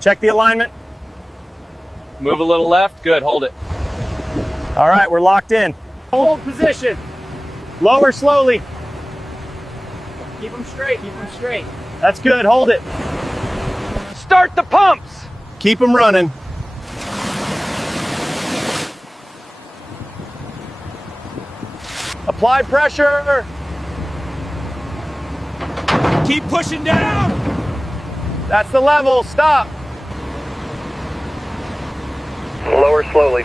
Check the alignment. Move a little left. Good, hold it. All right, we're locked in. Hold position. Lower slowly. Keep them straight, keep them straight. That's good, hold it. Start the pumps. Keep them running. Apply pressure. Keep pushing down. That's the level, stop. Lower slowly.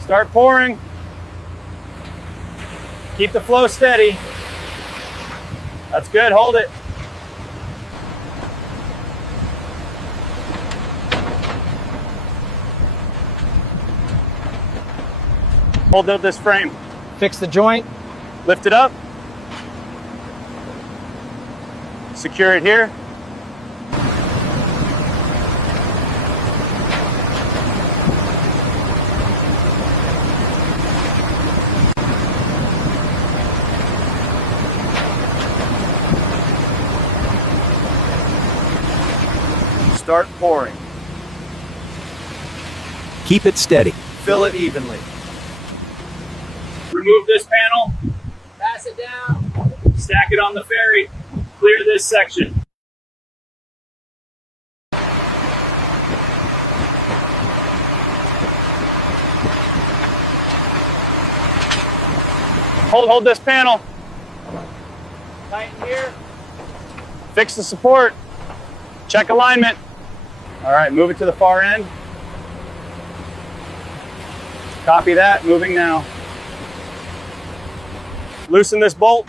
Start pouring. Keep the flow steady. That's good, hold it. Hold out this frame. Fix the joint. Lift it up. Secure it here. Start pouring. Keep it steady. Fill it evenly. Remove this panel. Pass it down. Stack it on the ferry. Clear this section. Hold this panel. Tighten here. Fix the support. Check alignment. All right, move it to the far end. Copy that, moving now. Loosen this bolt.